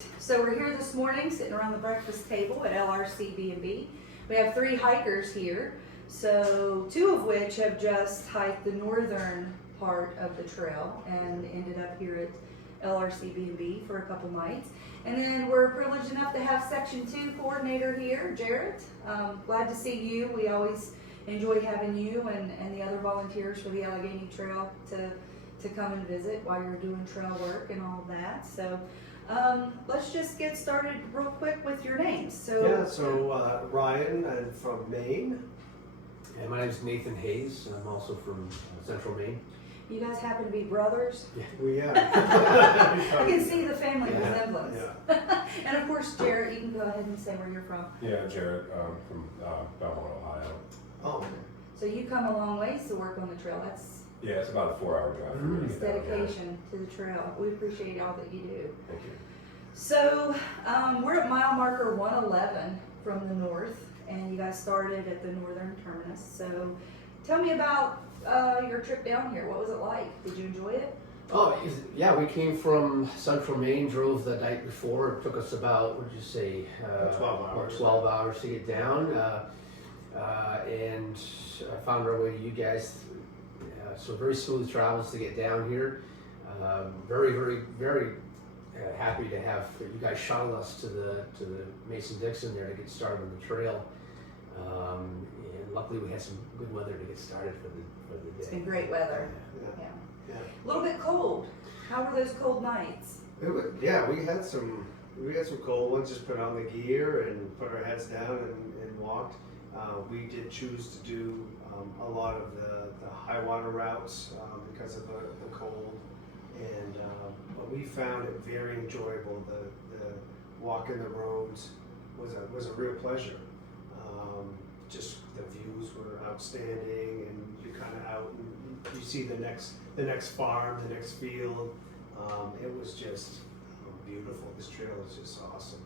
So we're here this morning sitting around the breakfast table at LRC B&B. We have 3 hikers here, so 2 of which have just hiked the northern part of the trail and ended up here at LRC B&B for a couple nights. And then we're privileged enough to have Section 2 coordinator here, Jarrett. Glad to see you. We always enjoy having you and the other volunteers for the Allegheny Trail to come and visit while you're doing trail work and all of that. So let's just get started real quick with your names. So Ryan, I'm from Maine. And my name is Nathan Hayes. I'm also from Central Maine. You guys happen to be brothers? We are. I can see the family Yeah. resemblance. And of course, Jarrett, you can go ahead and say where you're from. Yeah, Jarrett from Belmont, Ohio. Oh, So you come a long ways to work on the trail. That's Yeah, it's about a 4-hour drive for me to get down here. dedication to the trail. We appreciate all that you do. Thank you. So we're at mile marker 111 from the north, and you guys started at the northern terminus. So tell me about your trip down here. What was it like? Did you enjoy it? Oh, yeah, we came from Central Maine, drove the night before. It took us about, what did you say? 12 hours. 12 hours to get down. And found our way to you guys. So very smooth travels to get down here. Very, very, very happy to have you guys shuttle us to the Mason-Dixon there to get started on the trail. And luckily we had some good weather to get started for the day. It's been great weather. yeah. Yeah. A little bit cold. How were those cold nights? We had some cold ones. Just put on the gear and put our heads down and walked. We did choose to do a lot of the high water routes because of the cold, and but we found it very enjoyable. The walk in the roads was a real pleasure. Just the views were outstanding, and you're kind of out and you see the next farm, the next field. It was just beautiful. This trail is just awesome.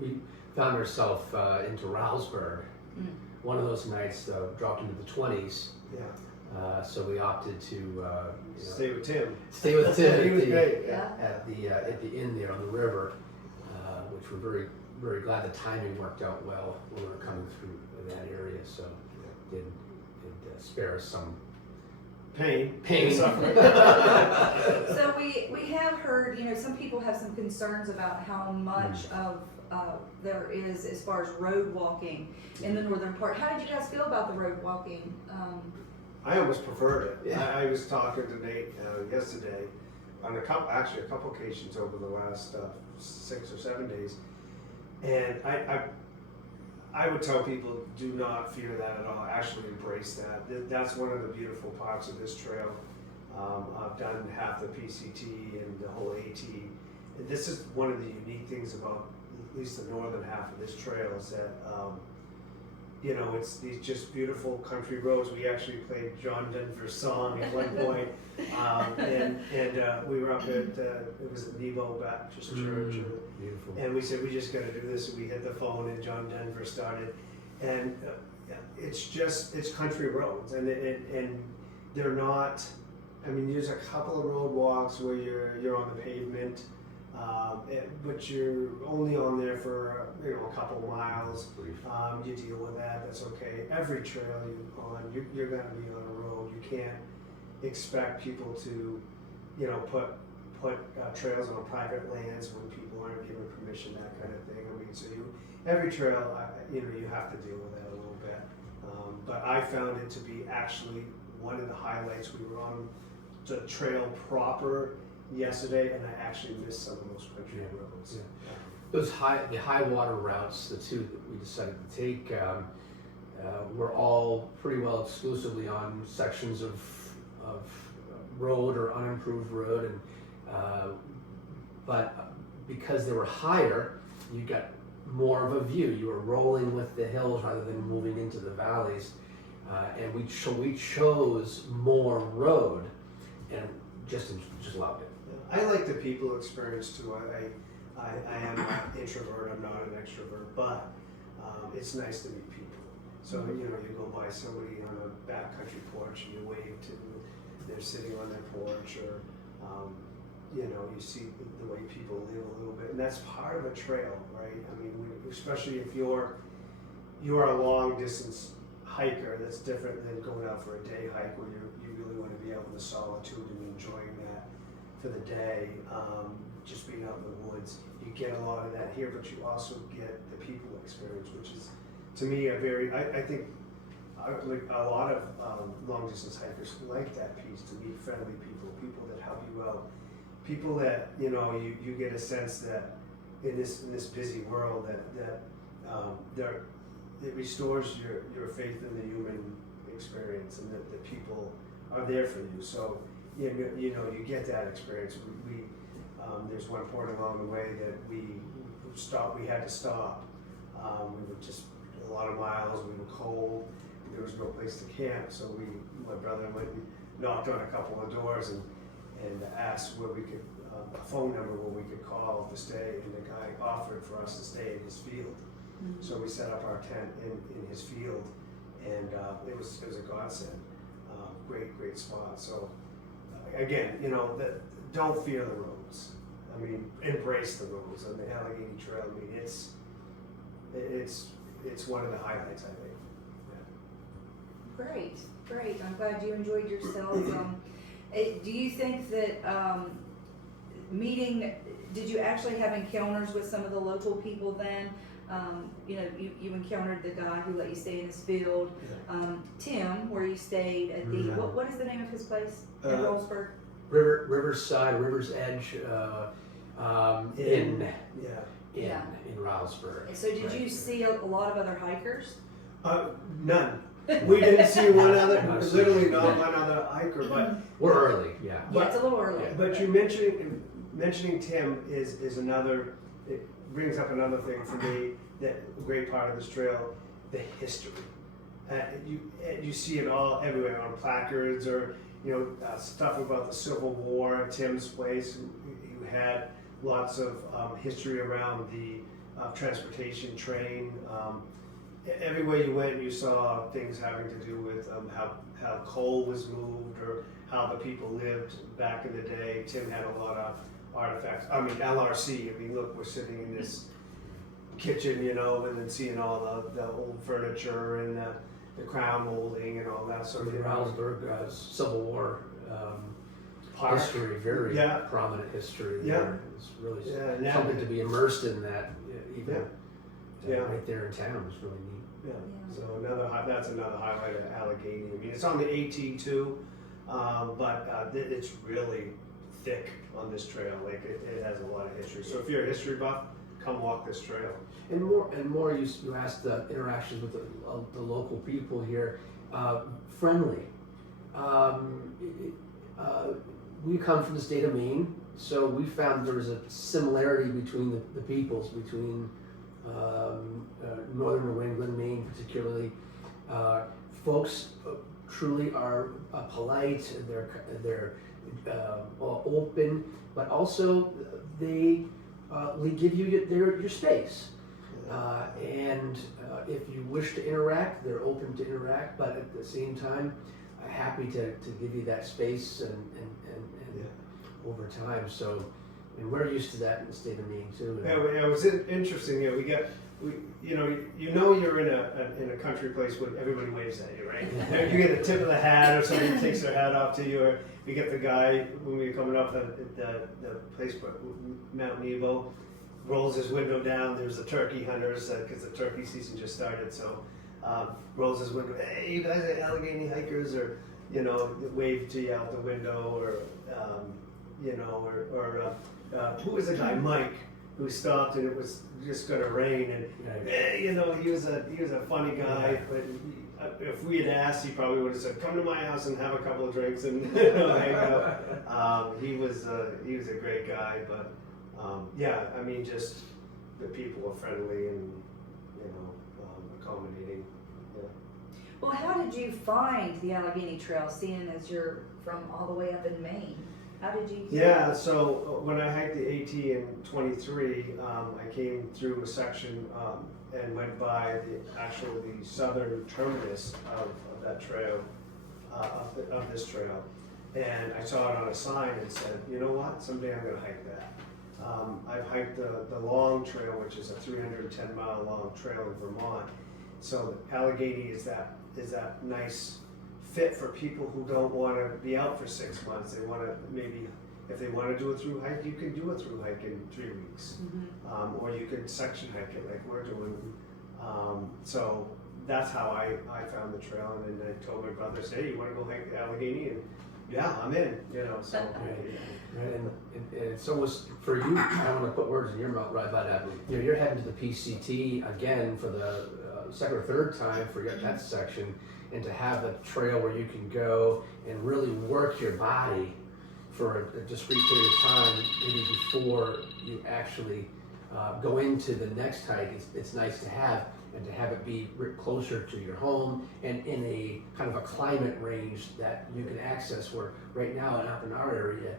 We found ourselves into Ralsberg. One of those nights dropped into the 20s. Yeah. So we opted to Stay with Tim. stay with Tim He was at the, great. Yeah. at the inn there on the river, which we're very, very glad the timing worked out well when we were coming through that area. So it did spare us some Pain. pain. Suffering. So we have heard, some people have some concerns about how much of there is as far as road walking in the northern part. How did you guys feel about the road walking? I almost preferred it. Yeah. I was talking to Nate yesterday on a couple occasions over the last 6 or 7 days, and I would tell people, do not fear that at all. Actually embrace that. That's one of the beautiful parts of this trail. I've done half the PCT and the whole AT. And this is one of the unique things about at least the northern half of this trail is that it's these just beautiful country roads. We actually played John Denver's song at one point, and we were up at it was at Nebo Baptist Church. Beautiful. And we said, we just got to do this. And we hit the phone, and John Denver started. And it's country roads. And they're not, there's a couple of road walks where you're on the pavement, but you're only on there for, a couple miles. You deal with that, that's okay. Every trail you're going to be on a road. You can't expect people to, put trails on private lands when people aren't given permission, that kind of thing. Every trail, you have to deal with that a little bit. But I found it to be actually one of the highlights. We were on the trail proper yesterday, and I actually missed some of those country roads. Yeah. Those the high water routes, the 2 that we decided to take, were all pretty well exclusively on sections of road or unimproved road, and but because they were higher, you got more of a view. You were rolling with the hills rather than moving into the valleys, and we chose more road, and just loved it. I like the people experience too. I am an introvert, I'm not an extrovert, but it's nice to meet people. So, you go by somebody on a backcountry porch and you wave to, they're sitting on their porch, or you know, you see the way people live a little bit, and that's part of a trail, right? I mean, especially if you're a long distance hiker, that's different than going out for a day hike where you really want to be out in the solitude and enjoying that for the day, just being out in the woods. You get a lot of that here, but you also get the people experience, which is, to me, I think like a lot of long distance hikers like that piece, to meet friendly people that help you out, people that, you know, you get a sense that in this busy world that it restores your faith in the human experience, and that the people are there for you. So you know you get that experience. We there's one point along the way that we had to stop. We were just a lot of miles. We were cold. There was no place to camp, so my brother went and knocked on a couple of doors and asked where we could a phone number where we could call to stay, and the guy offered for us to stay in his field. Mm-hmm. So we set up our tent in his field, and it was a godsend. Great spot. So again, you know, don't fear the roads. I mean, embrace the roads on the Allegheny Trail. I mean, it's one of the highlights, I think. Great. I'm glad you enjoyed yourself. Do you think that did you actually have encounters with some of the local people then? You know, you encountered the guy who let you stay in his field. Yeah. Tim, where you stayed at the, what is the name of his place in Rollsburg? River's Edge in Rollsburg. So did you see a lot of other hikers? None. We didn't see one other, literally not one other hiker, but we're early, yeah. Yeah, it's a little early. But you mentioning Tim is another. It brings up another thing for me, that a great part of this trail, the history. You see it all everywhere on placards, or you know, stuff about the Civil War. Tim's place, who had lots of history around the transportation train. Everywhere you went, you saw things having to do with how coal was moved, or how the people lived back in the day. Tim had a lot of artifacts. I mean, LRC. I mean, look, we're sitting in this kitchen, you know, and then seeing all the old furniture and the crown molding and all that sort of. Rollsburg Civil War history, very prominent history. Yeah, it's really something to be immersed in that. Even right there in town is really neat. Yeah. So that's another highlight of Allegheny. I mean, it's on the AT too, but it's really thick on this trail. Like it has a lot of history. So if you're a history buff, come walk this trail. And more. You asked the interactions with the local people here. Friendly. We come from the state of Maine, so we found there was a similarity between the peoples, between northern New England, Maine particularly. Folks truly are polite. They're open, but also they give you your space. And if you wish to interact, they're open to interact, but at the same time, happy to give you that space and over time. So, and we're used to that in the state of Maine too. Yeah, it was interesting. Yeah, you know you're in a country place when everybody waves at you, right? You get the tip of the hat, or somebody takes their hat off to you, or you get the guy when we were coming up the place, Mount Nebo, rolls his window down. There's the turkey hunters because the turkey season just started, so rolls his window. Hey, you guys are Allegheny hikers, or you know, wave to you out the window, or you know, or who was the guy, Mike, who stopped and it was just going to rain, and you know, he was a funny guy, but if we had asked, he probably would have said, "Come to my house and have a couple of drinks and hang out." He was a great guy, but yeah, I mean, just the people are friendly and you know, accommodating. Yeah. Well, how did you find the Allegheny Trail, seeing as you're from all the way up in Maine? How did you? Yeah, so when I hiked the AT in 23, I came through a section and went by the southern terminus of that trail, of this trail, And I saw it on a sign and said, you know what, someday I'm gonna hike that. I've hiked the Long Trail, which is a 310-mile long trail in Vermont. So Allegheny is that nice fit for people who don't wanna be out for 6 months. They wanna maybe, if they wanna do a through hike, you can do a through hike in 3 weeks. Or you could section hike it like we're doing. So that's how I found the trail, and then I told my brothers, hey, you wanna go hike the Allegheny? And yeah, I'm in, you know, so. Right, and it's almost for you. I don't want to put words in your mouth, right? But you're heading to the PCT again for the second or third time for that section, and to have a trail where you can go and really work your body for a discrete period of time, maybe before you actually go into the next hike. It's nice to have, and to have it be closer to your home and in a kind of a climate range that you can access, where right now up in our area,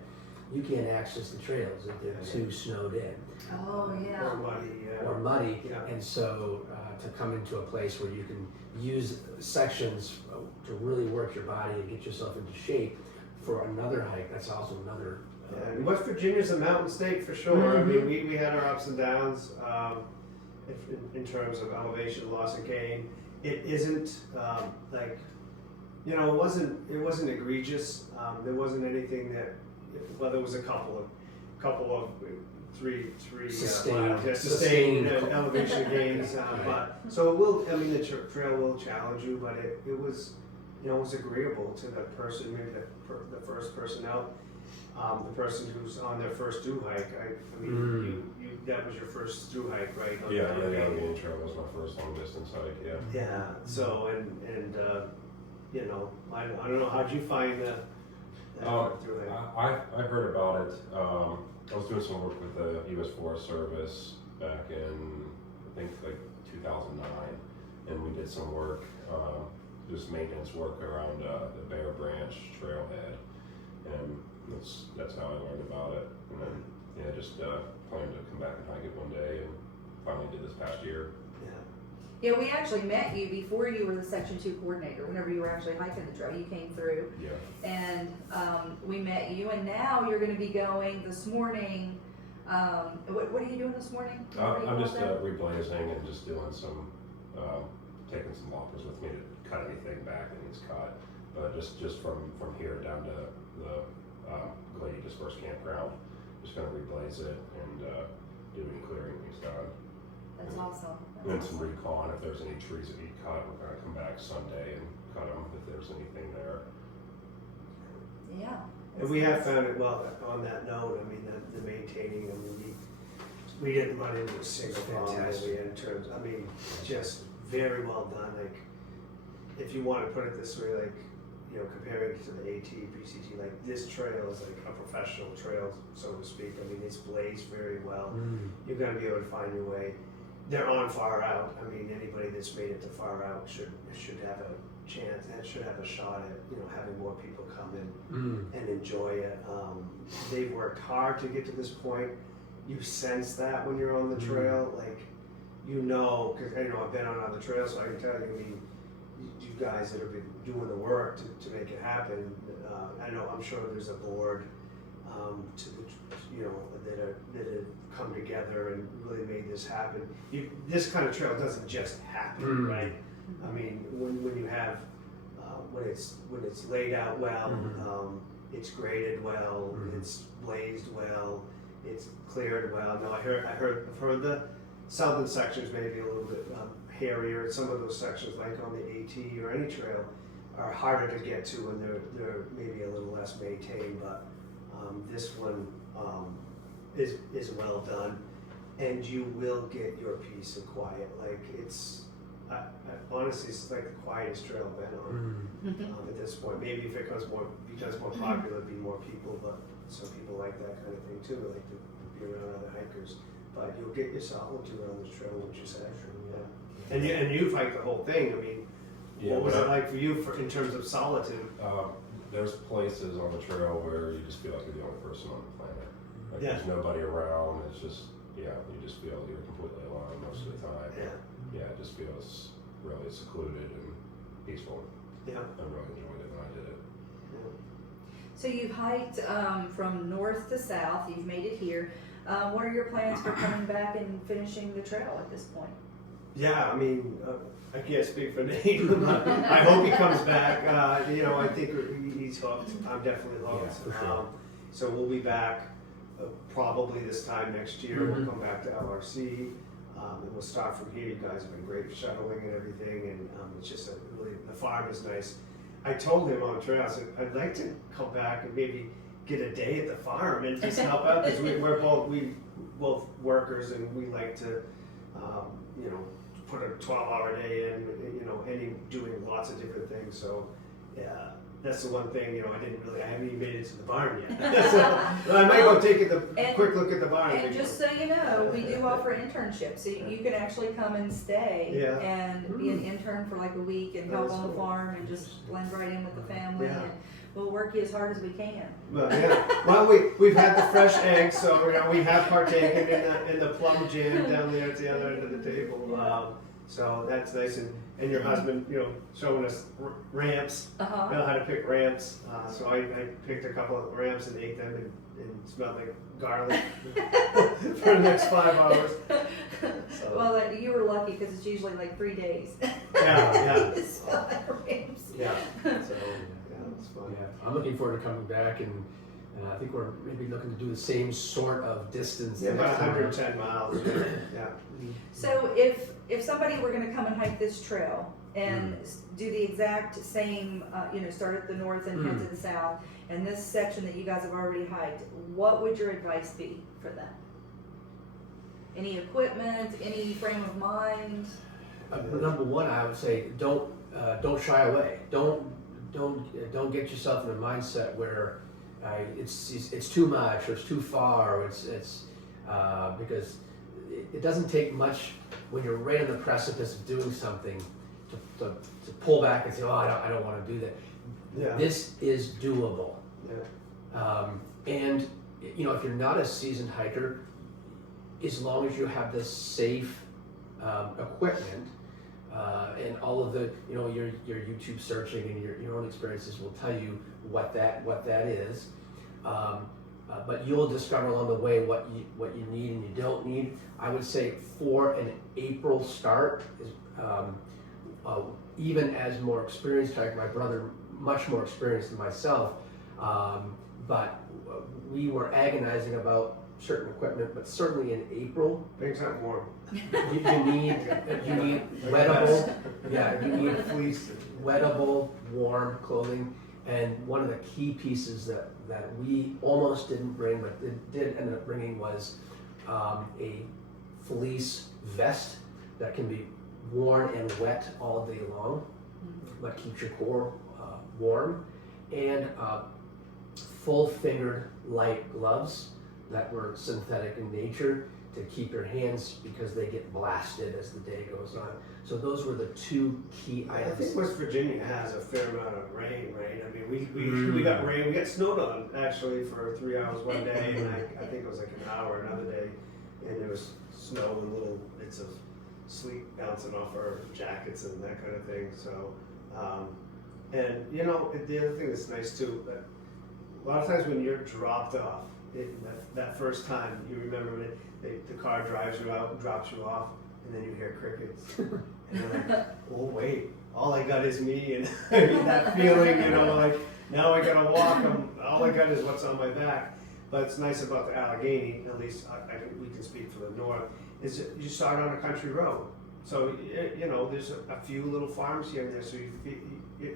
you can't access the trails if they're too snowed in. Oh, yeah. Or muddy, yeah. Or muddy, Yeah. and so to come into a place where you can use sections to really work your body and get yourself into shape for another hike, that's also another. Yeah, and West Virginia's a mountain state for sure. I mean, we had our ups and downs in terms of elevation, loss, and gain. It isn't like, you know, it wasn't egregious. There wasn't anything that, well, there was a couple of three sustained elevation gains. But so it will. I mean, the trail will challenge you, but it was, you know, it was agreeable to the person, maybe the first person out. The person who's on their first through hike. I mean, you that was your first through hike, right? Yeah, the Allegheny Trail was my first long distance hike, yeah. Yeah, so, and you know, I don't know, how'd you find that through hike? I heard about it. I was doing some work with the U.S. Forest Service back in, I think, like 2009, and we did some work, just maintenance work around the Bear Branch Trailhead, and that's how I learned about it. And then, yeah, just planned to come back and hike it one day, and finally did this past year. Yeah, we actually met you before you were the Section 2 coordinator. Whenever you were actually hiking the trail, you came through. Yeah. And we met you, and now you're going to be going this morning. What are you doing this morning? I'm just reblazing and just doing some, taking some loppers with me to cut anything back that needs cut. But just from here down to the Glady Dispersed Campground, just gonna reblaze it and do any clearing when it's done. That's awesome. And then some recon, if there's any trees that need cut, we're gonna come back Sunday and cut them if there's anything there. Yeah. And we have found it, well, on that note, I mean, the maintaining, I mean, we didn't run into a single problem in terms, I mean, just very well done. Like, if you want to put it this way, like, you know, comparing it to the AT, PCT, like, this trail is like a professional trail, so to speak. I mean, it's blazed very well. You're going to be able to find your way. They're on far out. I mean, anybody that's made it to far out should have a chance and should have a shot at, you know, having more people come in and enjoy it. They've worked hard to get to this point. You sense that when you're on the trail, like, you know, because, you know, I've been on other trails, so I can tell you, I mean, you guys that have been doing the work to make it happen. I know, I'm sure there's a board to the, you know, that have come together and really made this happen. This kind of trail doesn't just happen, right? I mean, when you have when it's laid out well, it's graded well, it's blazed well, it's cleared well. Now I've heard the southern sections maybe a little bit hairier. Some of those sections, like on the AT or any trail, are harder to get to, and they're maybe a little less maintained. But this one is well done, and you will get your peace and quiet. Like, it's honestly, it's like the quietest trail I've been on at this point. Maybe if it becomes more popular, it'd be more people, but some people like that kind of thing too, like to be around other hikers. But you'll get your solitude on this trail, which is actually, yeah. And you've hiked the whole thing. I mean, what was it like for you in terms of solitude? There's places on the trail where you just feel like you're the only person on the planet. Like, there's nobody around. It's just, you just feel you're completely alone most of the time. Yeah, it just feels really secluded and peaceful. Yeah. I really enjoyed it when I did it. So you've hiked from north to south, you've made it here. What are your plans for coming back and finishing the trail at this point? Yeah, I mean, I can't speak for Nate, but I hope he comes back. You know, I think he's hooked. I'm definitely hooked. Yeah, for sure. So we'll be back probably this time next year. Mhm. We'll come back to LRC, and we'll start from here. You guys have been great shuttling and everything, and it's just really, the farm is nice. I told him on trail, I said, I'd like to come back and maybe get a day at the farm and just help out, because we both workers, and we like to, you know, put a 12-hour day in, you know, doing lots of different things. So, yeah, that's the one thing, you know, I haven't even made it to the barn yet. So I might go take a quick look at the barn. And just so you know, we do offer internships, so you can actually come and stay Yeah. and be an intern for like a week and help That's on the cool. farm and just blend right in with the family. Yeah. And we'll work you as hard as we can. But yeah, well, we've had the fresh eggs, so you know, we have partaken in the plum jam down there at the other end of the table. So that's nice, and your husband, you know, showing us ramps, Uh-huh. know how to pick ramps. So I picked a couple of ramps and ate them, and smelled like garlic for the next 5 hours. So, Well, you were lucky because it's usually like 3 days. yeah, So, ramps. yeah. So yeah, it's fun. Yeah, I'm looking forward to coming back, and I think we're maybe looking to do the same sort of distance. Yeah, about next time around. 110 miles. Yeah. So if somebody were going to come and hike this trail and do the exact same, you know, start at the north and head to the south, and this section that you guys have already hiked, what would your advice be for them? Any equipment, any frame of mind? Number one, I would say don't shy away. Don't get yourself in a mindset where it's too much or it's too far or it's because it doesn't take much when you're right on the precipice of doing something to pull back and say, oh, I don't want to do that. Yeah. This is doable. Yeah. And you know, if you're not a seasoned hiker, as long as you have the safe equipment and all of the, you know, your YouTube searching and your own experiences will tell you what that is. But you'll discover along the way what you need and you don't need. I would say for an April start, is even as more experienced hiker, my brother much more experienced than myself, but we were agonizing about certain equipment, but certainly in April, Bring something warm. you need wettable, you need Fleece. wettable, warm clothing. And one of the key pieces that we almost didn't bring, but did end up bringing, was a fleece vest that can be worn and wet all day long, but keeps your core warm, and full fingered light gloves that were synthetic in nature to keep your hands, because they get blasted as the day goes on. So those were the two key I items. think West Virginia has a fair amount of rain, right? I mean, we got rain. We got snowed on actually for 3 hours one day, and I think it was like an hour another day, and there was snow and little bits of sleet bouncing off our jackets and that kind of thing. So, and you know, the other thing that's nice too, that a lot of times when you're dropped off, that first time, you remember when the car drives you out, drops you off, and then you hear crickets. And you're like, oh wait, all I got is me, and I mean, that feeling, you know, like now I gotta walk, all I got is what's on my back. But it's nice about the Allegheny, at least we can speak for the north, is that you start on a country road. So, you know, there's a few little farms here and there, so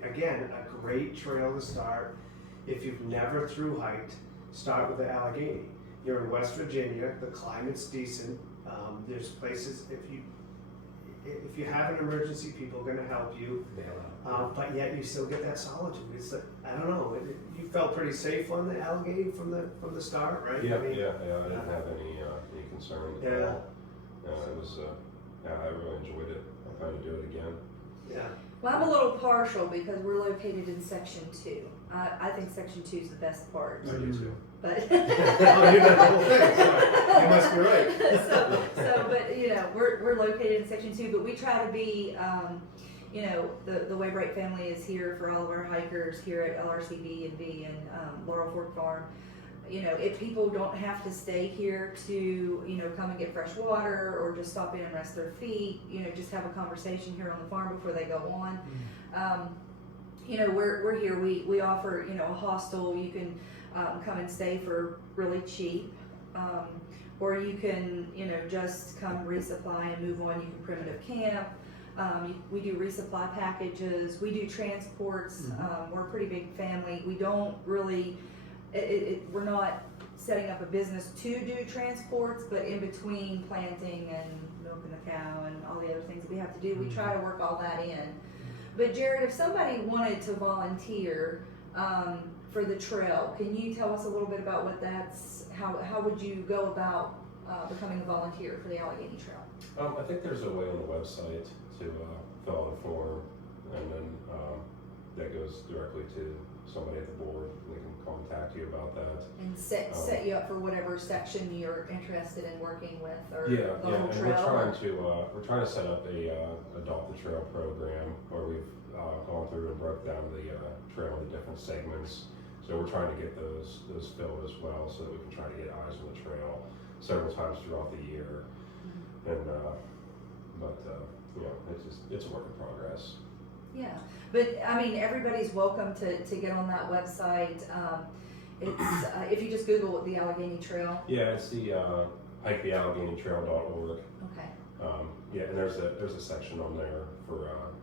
again, a great trail to start. If you've never through hiked, start with the Allegheny. You're in West Virginia, the climate's decent. There's places, if you have an emergency, people are gonna help you. But yet you still get that solitude. It's like, I don't know, you felt pretty safe on the Allegheny from the start, right? Yeah, I mean, yeah, I didn't have any concern at Yeah. all. It was, I really enjoyed it. I plan to do it again. Yeah. Well, I'm a little partial because we're located in Section 2. I think Section 2 is the best part. I do too. But Oh, you got the whole thing, sorry. You must be right. so, but you know, we're located in Section 2, but we try to be, you know, the Waybright family is here for all of our hikers here at LRCB and B and Laurel Fork Farm. You know, if people don't have to stay here to, you know, come and get fresh water or just stop in and rest their feet, you know, just have a conversation here on the farm before they go on. You know, we're here. We offer, you know, a hostel. You can come and stay for really cheap, or you can, you know, just come resupply and move on. You can primitive camp. We do resupply packages. We do transports. We're a pretty big family. We don't really. We're not setting up a business to do transports, but in between planting and milking the cow and all the other things that we have to do, we try to work all that in. But Jared, if somebody wanted to volunteer for the trail, can you tell us a little bit about what that's, how would you go about becoming a volunteer for the Allegheny Trail? I think there's a way on the website to fill out a form, and then that goes directly to somebody at the board. They can contact you about that. And set you up for whatever section you're interested in working with, or Yeah, the yeah, whole and trail. we're trying to set up a adopt the trail program where we've gone through and broke down the trail into different segments. So we're trying to get those filled as well, so that we can try to get eyes on the trail several times throughout the year. And you know, it's a work in progress. Yeah, but I mean, everybody's welcome to get on that website. It's if you just Google the Allegheny Trail. Yeah, it's the hikethealleghenytrail.org. Okay. Yeah, and there's a section on there to fill out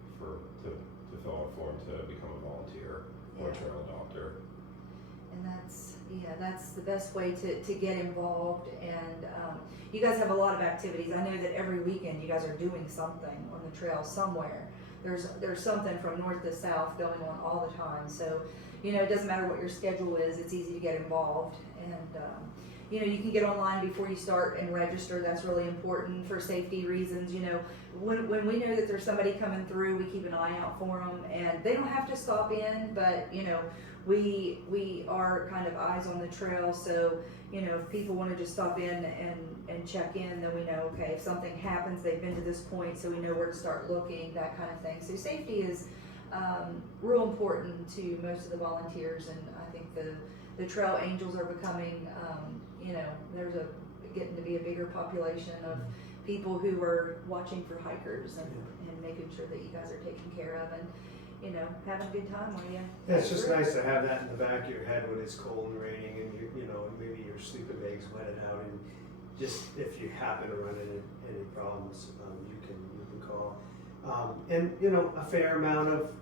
a form to become a volunteer or a trail adopter. And that's the best way to get involved. And you guys have a lot of activities. I know that every weekend you guys are doing something on the trail somewhere. There's something from north to south going on all the time. So, you know, it doesn't matter what your schedule is. It's easy to get involved. And you know, you can get online before you start and register. That's really important for safety reasons. You know, when we know that there's somebody coming through, we keep an eye out for them, and they don't have to stop in, but you know, we are kind of eyes on the trail. So, you know, if people want to just stop in and check in, then we know, okay, if something happens, they've been to this point, so we know where to start looking, that kind of thing. So safety is real important to most of the volunteers, and I think the trail angels are becoming, you know, there's getting to be a bigger population of people who are watching for hikers and making sure that you guys are taken care of and, you know, having a good time while you. Yeah, it's just nice to have that in the back of your head when it's cold and raining, and you know, and maybe your sleeping bag's wetted out, and just if you happen to run into any problems, you can call. And you know, a fair amount of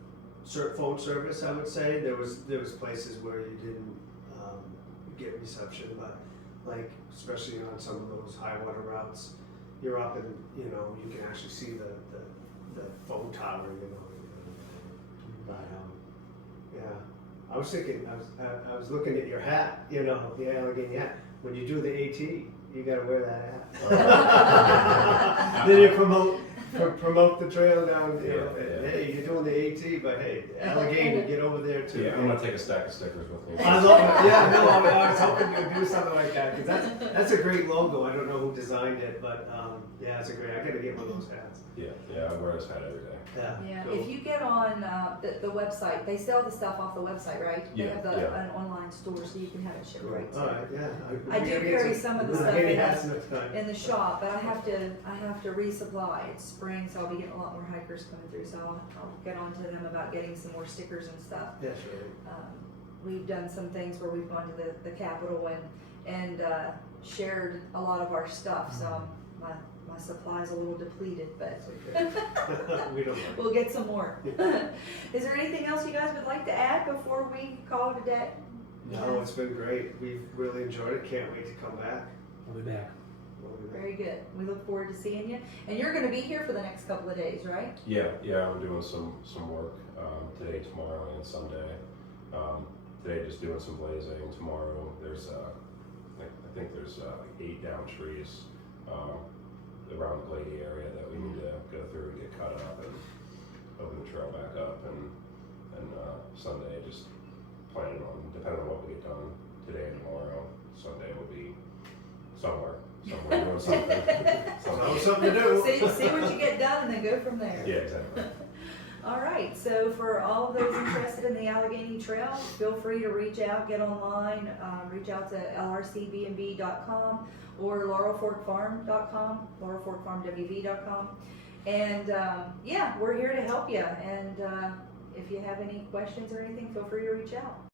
phone service, I would say. There was places where you didn't get reception, but like especially on some of those high water routes, you're up and you know you can actually see the phone tower, you know. But yeah, I was thinking, I was looking at your hat, you know, the Allegheny hat. When you do the AT, you gotta wear that hat. Then you promote the trail down. You know, hey, you're doing the AT, but hey, Allegheny, get over there too. Yeah, I'm gonna take a stack of stickers with me. I love it. Yeah, no, I was hoping you'd do something like that because that's a great logo. I don't know who designed it, but yeah, it's a great. I gotta get one of those hats. Yeah, I wear this hat every day. Yeah, cool. if you get on the website, they sell the stuff off the website, right? They Yeah, have an online store, so you can have it shipped right to All you. right, yeah. I do carry some of the stuff Allegheny hats next time. in the shop, but I have to resupply. It's spring, so I'll be getting a lot more hikers coming through, so I'll get on to them about getting some more stickers and stuff. Yeah, sure. We've done some things where we've gone to the Capitol and shared a lot of our stuff, so my supply's a little depleted, but It's okay. We don't mind. we'll get some more. Is there anything else you guys would like to add before we call it a day? No, it's been great. We've really enjoyed it. Can't wait to come back. I'll be back. We'll be back. Very good. We look forward to seeing you. And you're going to be here for the next couple of days, right? Yeah, I'm doing some work today, tomorrow, and Sunday. Today, just doing some blazing. Tomorrow, there's I think there's 8 down trees around the Glady area that we need to go through and get cut up and open the trail back up. And Sunday, just planning on, depending on what we get done today and tomorrow. Sunday will be somewhere doing something. Something to do. See what you get done and then go from there. Yeah, exactly. All right, so for all of those interested in the Allegheny Trail, feel free to reach out, get online, reach out to lrcbnb.com or laurelforkfarm.com, laurelforkfarmwv.com. And yeah, we're here to help you. And if you have any questions or anything, feel free to reach out.